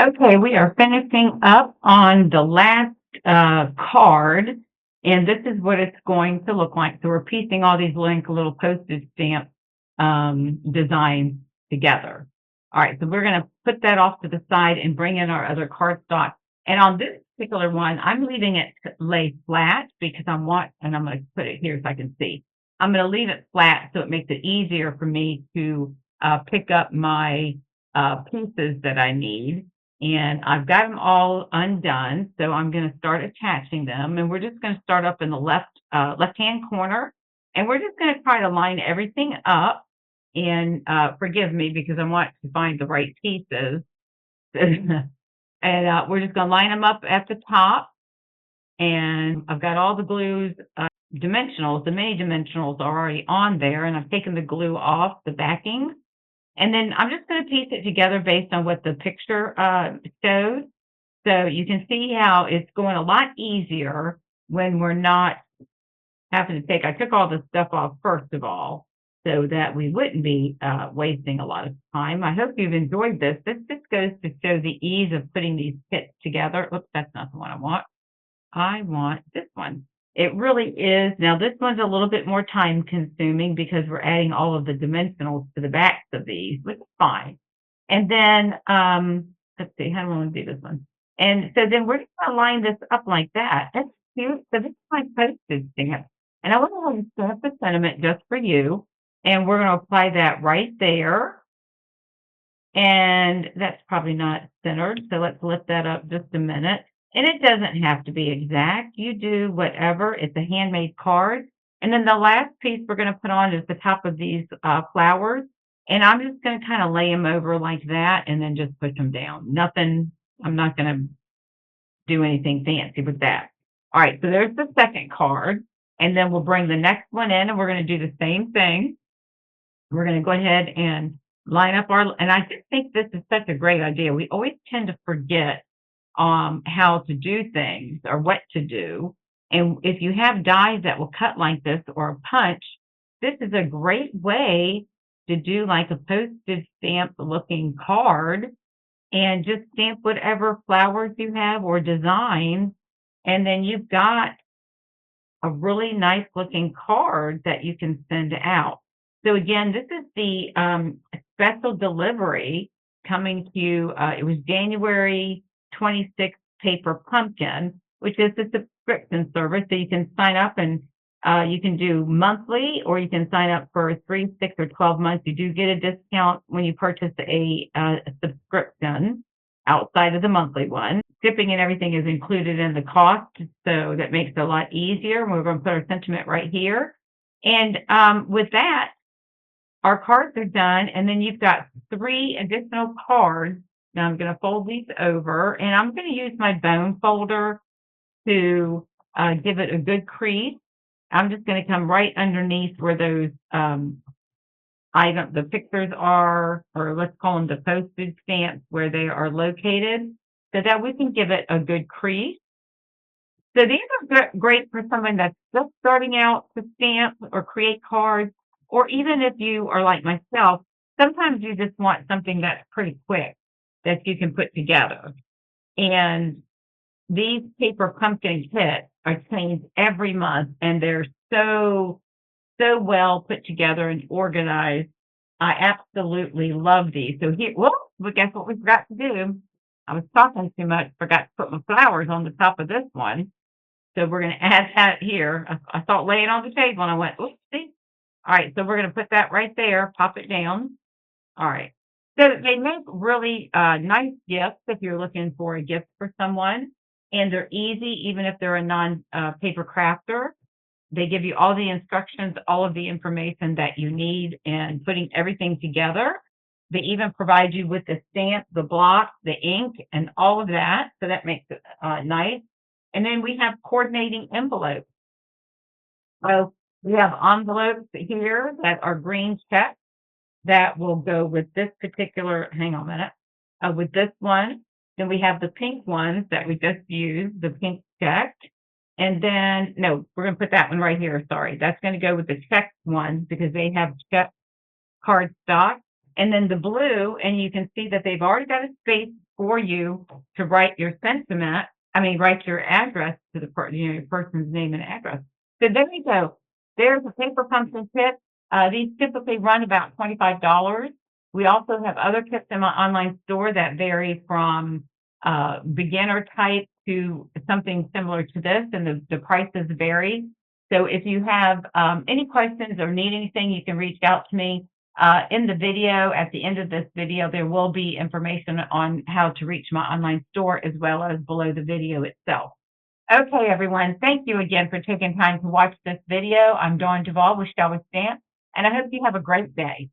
Okay, we are finishing up on the last card, and this is what it's going to look like. So we're piecing all these little postage stamp designs together. All right, so we're going to put that off to the side and bring in our other cardstock. And on this particular one, I'm leaving it lay flat because and I'm going to put it here so I can see. I'm going to leave it flat so it makes it easier for me to pick up my pieces that I need. And I've got them all undone, so I'm going to start attaching them. And we're just going to start up in the left-hand corner, and we're just going to try to line everything up. And forgive me because I want to find the right pieces. And we're just going to line them up at the top. And I've got all the glues, dimensionals, the mini dimensionals are already on there, and I've taken the glue off the backing. And then I'm just going to piece it together based on what the picture shows. So you can see how it's going a lot easier when we're not having to I took all the stuff off first of all, so that we wouldn't be wasting a lot of time. I hope you've enjoyed this. This just goes to show the ease of putting these kits together. Oops, that's not the one I want. I want this one. It really is. Now, this one's a little bit more time consuming because we're adding all of the dimensionals to the backs of these, which is fine. And then, let's see, how do I want to do this one? And so then we're just going to line this up like that. That's cute. So this is my postage stamp. And I want to stamp the sentiment just for you. And we're going to apply that right there. And that's probably not centered. So let's lift that up just a minute. And it doesn't have to be exact. You do whatever. It's a handmade card. And then the last piece we're going to put on is the top of these flowers. And I'm just going to kind of lay them over like that and then just push them down. Nothing, I'm not going to do anything fancy with that. All right, so there's the second card. And then we'll bring the next one in and we're going to do the same thing. We're going to go ahead and line up and I just think this is such a great idea. We always tend to forget how to do things or what to do. And if you have dies that will cut like this or a punch, this is a great way to do like a postage stamp looking card and just stamp whatever flowers you have or designs. And then you've got a really nice looking card that you can send out. So again, this is the special delivery coming to you. It was January 26th paper pumpkin, which is a subscription service. So you can sign up and you can do monthly or you can sign up for 3, 6, or 12 months. You do get a discount when you purchase a subscription outside of the monthly one. Shipping and everything is included in the cost, so that makes it a lot easier. We're going to put our sentiment right here. And with that, our cards are done, and then you've got 3 additional cards. Now I'm going to fold these over, and I'm going to use my bone folder to give it a good crease. I'm just going to come right underneath where those the pictures are, or let's call them the postage stamps, where they are located, so that we can give it a good crease. So these are great for someone that's just starting out to stamp or create cards, or even if you are like myself, sometimes you just want something that's pretty quick that you can put together. And these paper pumpkin kits are changed every month, and they're so well put together and organized. I absolutely love these. So here, but guess what we forgot to do? I was talking too much, forgot to put my flowers on the top of this one. So we're going to add that here. I thought laying on the table, and I went, oopsie. All right, so we're going to put that right there, pop it down. All right. So they make really nice gifts if you're looking for a gift for someone, and they're easy even if they're a non-paper crafter. They give you all the instructions, all of the information that you need, and putting everything together. They even provide you with the stamp, the block, the ink, and all of that. So that makes it nice. And then we have coordinating envelopes. So we have envelopes here that are green checks that will go with this particular, hang on a minute, with this one. Then we have the pink ones that we just used, the pink check. And then, no, we're going to put that one right here. Sorry. That's going to go with the checked ones because they have checked cardstock. And then the blue, and you can see that they've already got a space for you to write your sentiment. Write your address to the your person's name and address. So there you go. There's a paper pumpkin kit. These typically run about $25. We also have other kits in my online store that vary from beginner type to something similar to this, and the prices vary. So if you have any questions or need anything, you can reach out to me. In the video, at the end of this video, there will be information on how to reach my online store as well as below the video itself. Okay, everyone, thank you again for taking time to watch this video. I'm Dawn Duvall with Shall We Stamp, and I hope you have a great day.